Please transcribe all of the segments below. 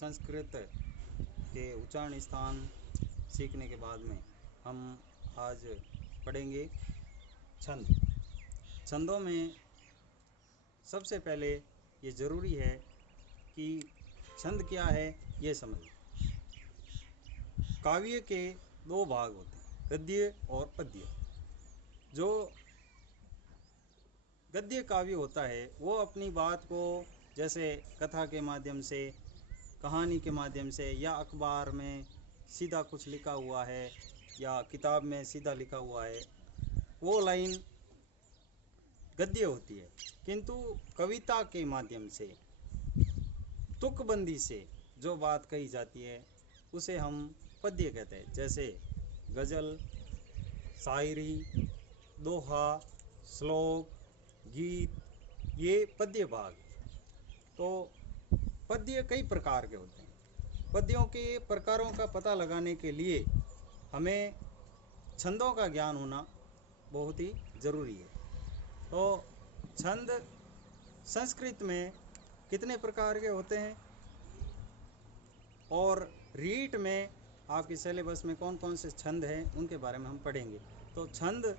संस्कृत के उच्चारण स्थान सीखने के बाद में हम आज पढ़ेंगे छंद। छंदों में सबसे पहले ये ज़रूरी है कि छंद क्या है ये समझ। काव्य के दो भाग होते हैं, गद्य और पद्य। जो गद्य काव्य होता है वो अपनी बात को जैसे कथा के माध्यम से, कहानी के माध्यम से, या अखबार में सीधा कुछ लिखा हुआ है या किताब में सीधा लिखा हुआ है, वो लाइन गद्य होती है। किंतु कविता के माध्यम से, तुकबंदी से जो बात कही जाती है उसे हम पद्य कहते हैं। जैसे गज़ल, शायरी, दोहा, श्लोक, गीत, ये पद्य भाग। तो पद्य कई प्रकार के होते हैं। पद्यों के प्रकारों का पता लगाने के लिए हमें छंदों का ज्ञान होना बहुत ही ज़रूरी है। तो छंद संस्कृत में कितने प्रकार के होते हैं और रीट में आपके सिलेबस में कौन कौन से छंद हैं उनके बारे में हम पढ़ेंगे। तो छंद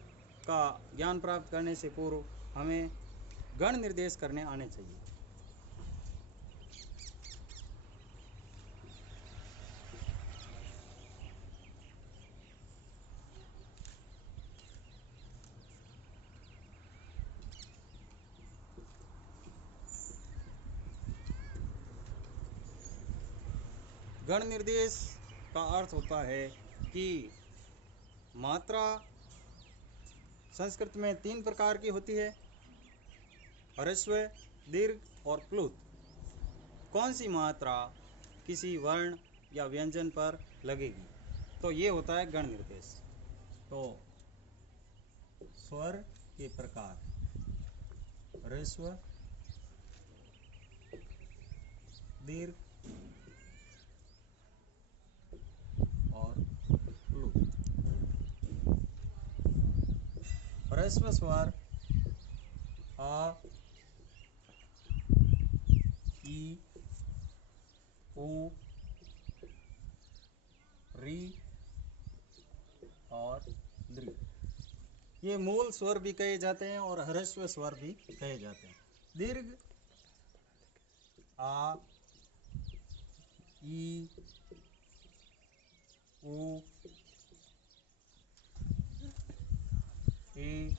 का ज्ञान प्राप्त करने से पूर्व हमें गण निर्देश करने आने चाहिए। गण निर्देश का अर्थ होता है कि मात्रा संस्कृत में 3 प्रकार की होती है, ह्रस्व, दीर्घ और प्लुत। कौन सी मात्रा किसी वर्ण या व्यंजन पर लगेगी, तो ये होता है गण निर्देश। तो स्वर के प्रकार ह्रस्व, दीर्घ और प्लुत। ह्रस्व स्वर आ, ई, उ, री और दृ। ये मूल स्वर भी कहे जाते हैं और ह्रस्व स्वर भी कहे जाते हैं। दीर्घ आ, ई, उ, ए,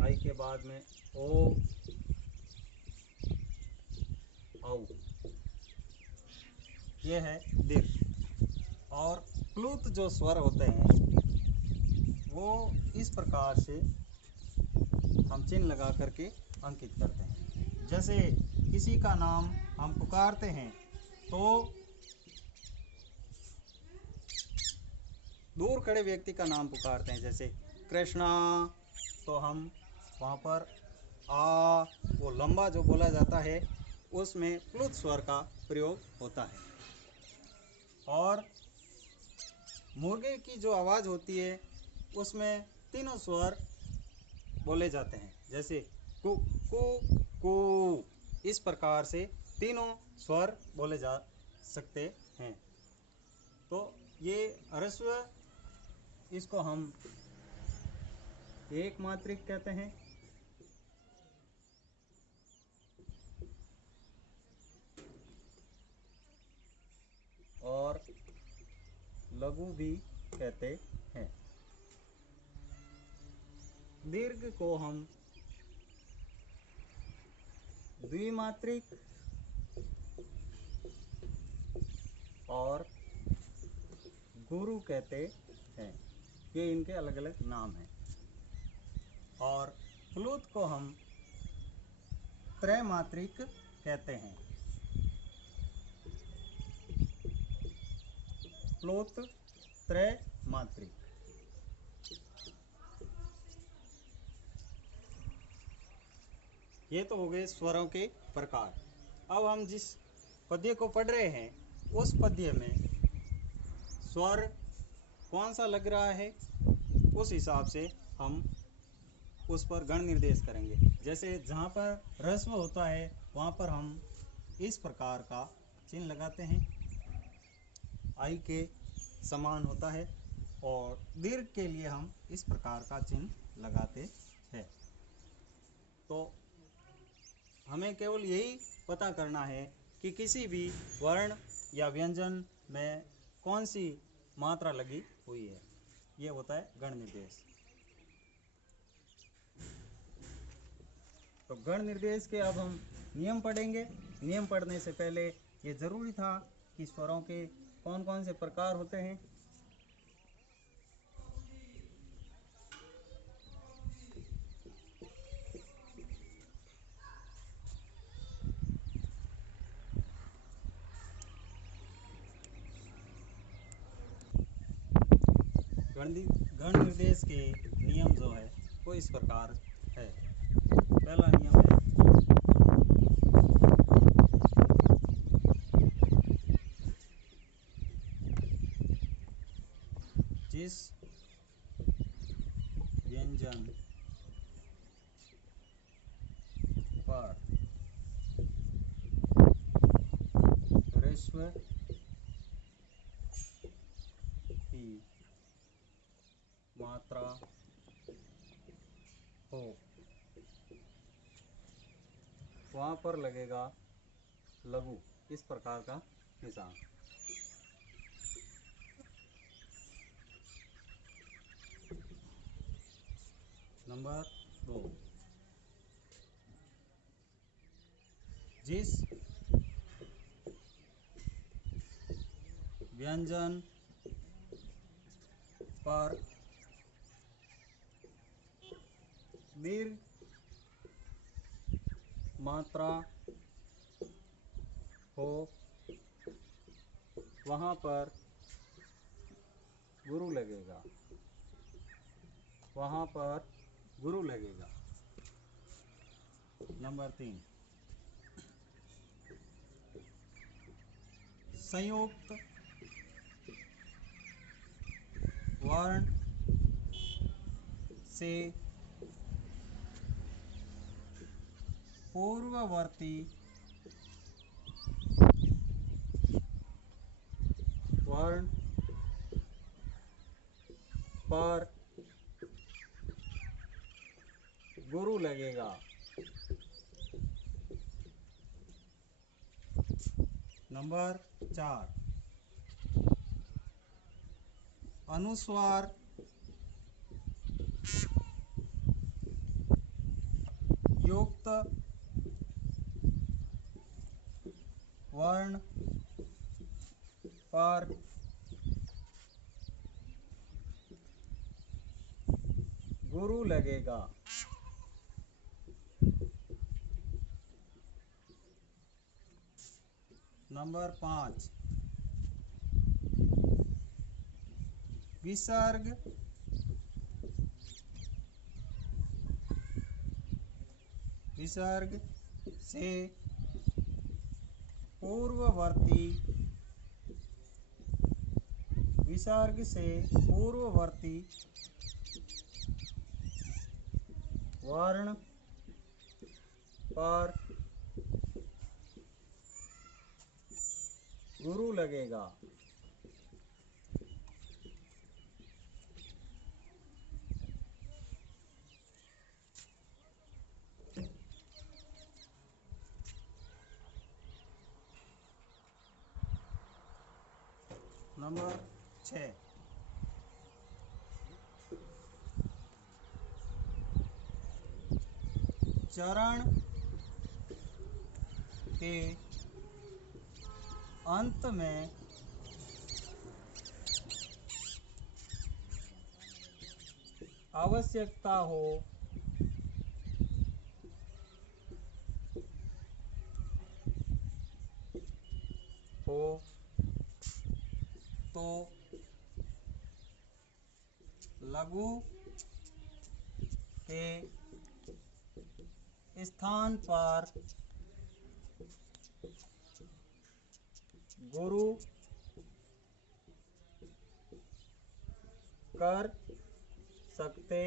आई के बाद में ओ, औ, ये है दीर्घ। और प्लुत जो स्वर होते हैं वो इस प्रकार से हम चिन्ह लगा करके अंकित करते हैं। जैसे किसी का नाम हम पुकारते हैं तो दूर खड़े व्यक्ति का नाम पुकारते हैं, जैसे कृष्णा, तो हम वहाँ पर आ, वो लंबा जो बोला जाता है उसमें प्लुत स्वर का प्रयोग होता है। और मुर्गे की जो आवाज़ होती है उसमें तीनों स्वर बोले जाते हैं, जैसे कु कु कु। इस प्रकार से तीनों स्वर बोले जा सकते हैं। तो ये ह्रस्व, इसको हम एक मात्रिक कहते हैं, और लघु भी कहते हैं। दीर्घ को हम द्विमात्रिक और गुरु कहते हैं। ये इनके अलग अलग नाम हैं। और प्लुत को हम त्रैमात्रिक कहते हैं। प्लुत त्रैमात्रिक। ये तो हो गए स्वरों के प्रकार। अब हम जिस पद्य को पढ़ रहे हैं उस पद्य में स्वर कौन सा लग रहा है उस हिसाब से हम उस पर गण निर्देश करेंगे। जैसे जहाँ पर ह्रस्व होता है वहाँ पर हम इस प्रकार का चिन्ह लगाते हैं, आई के समान होता है, और दीर्घ के लिए हम इस प्रकार का चिन्ह लगाते हैं। तो हमें केवल यही पता करना है कि किसी भी वर्ण या व्यंजन में कौन सी मात्रा लगी हुई है, ये होता है गण निर्देश। तो गण निर्देश के अब हम नियम पढ़ेंगे। नियम पढ़ने से पहले ये जरूरी था कि स्वरों के कौन कौन से प्रकार होते हैं। गण निर्देश के नियम जो है वो इस प्रकार है। पहला नियम है जिस व्यंजन पर ह्रस्व की मात्रा हो वहाँ पर लगेगा लघु, इस प्रकार का निशान। नंबर 2, जिस व्यंजन पर दीर्घ मात्रा हो वहाँ पर गुरु लगेगा, वहाँ पर गुरु लगेगा। नंबर 3, संयुक्त वर्ण से पूर्ववर्ती वर्ण पर गुरु लगेगा। नंबर 4, अनुस्वार युक्त वर्ण पर गुरु लगेगा। नंबर 5, विसर्ग से पूर्ववर्ती वर्ण पर गुरु लगेगा। नंबर 6, चरण के अंत में आवश्यकता हो तो लघु के स्थान पर गुरु कर सकते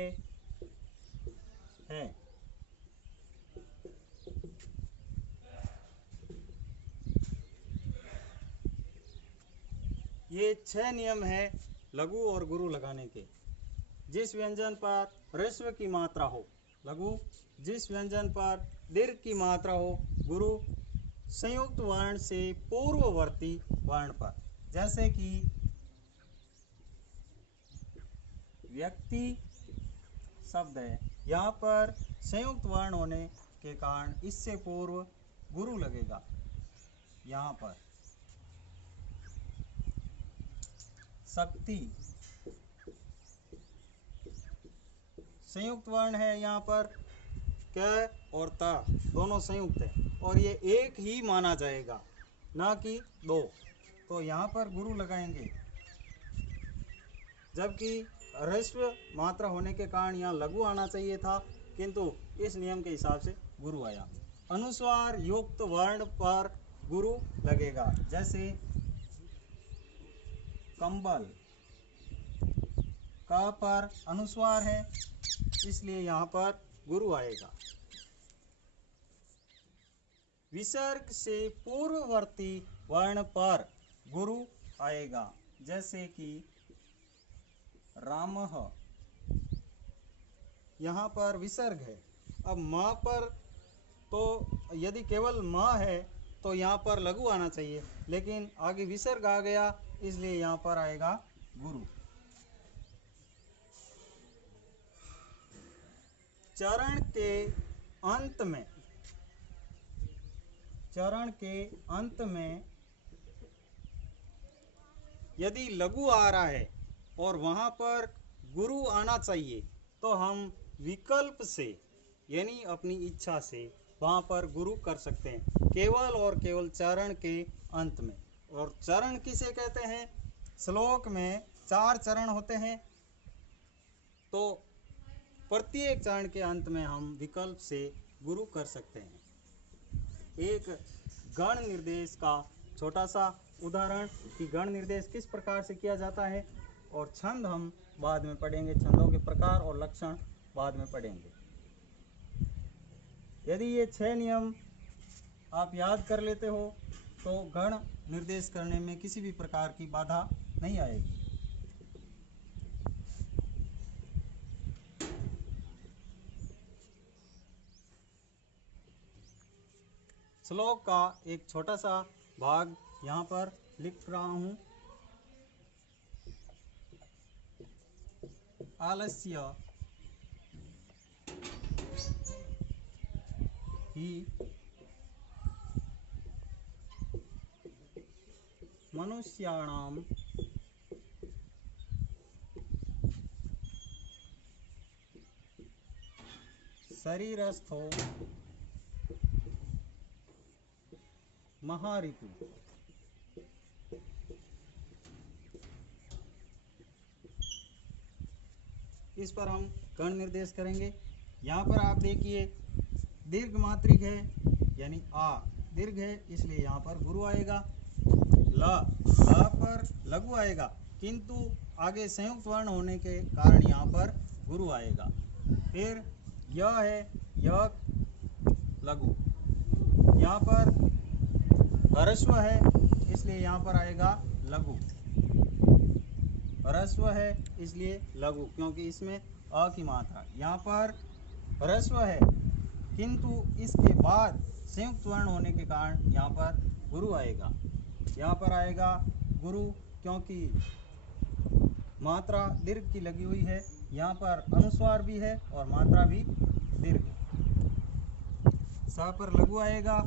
हैं। ये 6 नियम है लघु और गुरु लगाने के। जिस व्यंजन पर ह्रस्व की मात्रा हो लघु, जिस व्यंजन पर दीर्घ की मात्रा हो गुरु, संयुक्त वर्ण से पूर्ववर्ती वर्ण पर, जैसे कि व्यक्ति शब्द है, यहाँ पर संयुक्त वर्ण होने के कारण इससे पूर्व गुरु लगेगा। यहाँ पर शक्ति संयुक्त वर्ण है, यहाँ पर क और ता दोनों संयुक्त है और ये एक ही माना जाएगा, ना कि दो। तो यहाँ पर गुरु लगाएंगे, जबकि ह्रस्व मात्रा होने के कारण यहाँ लघु आना चाहिए था, किंतु इस नियम के हिसाब से गुरु आया। अनुस्वार युक्त वर्ण पर गुरु लगेगा, जैसे कंबल, का पर अनुस्वार है इसलिए यहाँ पर गुरु आएगा। विसर्ग से पूर्ववर्ती वर्ण पर गुरु आएगा, जैसे कि रामः, यहाँ पर विसर्ग है। अब माँ पर तो यदि केवल माँ है तो यहाँ पर लघु आना चाहिए, लेकिन आगे विसर्ग आ गया इसलिए यहाँ पर आएगा गुरु। चरण के अंत में यदि लघु आ रहा है और वहाँ पर गुरु आना चाहिए तो हम विकल्प से यानी अपनी इच्छा से वहाँ पर गुरु कर सकते हैं, केवल और केवल चरण के अंत में। और चरण किसे कहते हैं? श्लोक में 4 चरण होते हैं, तो प्रत्येक चरण के अंत में हम विकल्प से गुरु कर सकते हैं। एक गण निर्देश का छोटा सा उदाहरण कि गण निर्देश किस प्रकार से किया जाता है, और छंद हम बाद में पढ़ेंगे, छंदों के प्रकार और लक्षण बाद में पढ़ेंगे। यदि ये 6 नियम आप याद कर लेते हो तो गण निर्देश करने में किसी भी प्रकार की बाधा नहीं आएगी। श्लोक का एक छोटा सा भाग यहाँ पर लिख रहा हूँ। आलस्य ही मनुष्याणां शरीरस्थो महारिपु। इस पर हम गण निर्देश करेंगे। यहाँ पर आप देखिए दीर्घ मात्रिक है यानी आ दीर्घ है इसलिए यहाँ पर गुरु आएगा। ला पर लघु आएगा, किंतु आगे संयुक्त वर्ण होने के कारण यहाँ पर गुरु आएगा। फिर यह है, यह लघु, यहाँ पर ह्रस्व है इसलिए यहाँ पर आएगा लघु। ह्रस्व है इसलिए लघु, क्योंकि इसमें अ की मात्रा। यहाँ पर ह्रस्व है किंतु इसके बाद संयुक्त वर्ण होने के कारण यहाँ पर गुरु आएगा। यहाँ पर आएगा गुरु क्योंकि मात्रा दीर्घ की लगी हुई है। यहाँ पर अनुस्वार भी है और मात्रा भी दीर्घ। स पर लघु आएगा।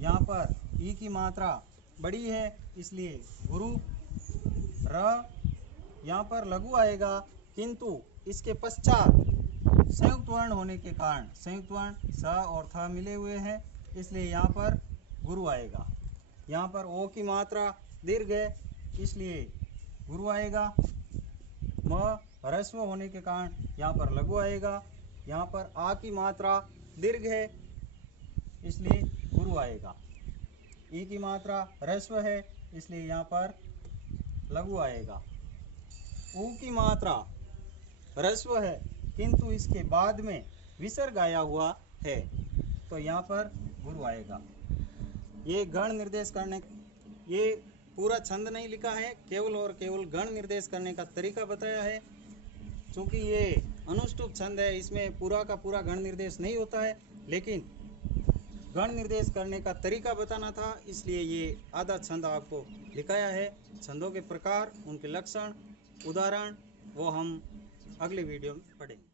यहाँ पर ई की मात्रा बड़ी है इसलिए गुरु। र यहाँ पर लघु आएगा, किंतु इसके पश्चात संयुक्त वर्ण होने के कारण संयुक्त वर्ण स और थ मिले हुए हैं इसलिए यहाँ पर गुरु आएगा। यहाँ पर ओ की मात्रा दीर्घ है इसलिए गुरु आएगा। म ह्रस्व होने के कारण यहाँ पर लघु आएगा। यहाँ पर आ की मात्रा दीर्घ है इसलिए गुरु आएगा। ई की मात्रा ह्रस्व है इसलिए यहाँ पर लघु आएगा। ऊ की मात्रा ह्रस्व है किंतु इसके बाद में विसर्ग आया हुआ है तो यहाँ पर गुरु आएगा। ये गण निर्देश करने, ये पूरा छंद नहीं लिखा है, केवल और केवल गण निर्देश करने का तरीका बताया है। क्योंकि ये अनुष्टुप छंद है, इसमें पूरा का पूरा गण निर्देश नहीं होता है, लेकिन गण निर्देश करने का तरीका बताना था, इसलिए ये आधा छंद आपको लिखाया है। छंदों के प्रकार, उनके लक्षण, उदाहरण वो हम अगले वीडियो में पढ़ेंगे।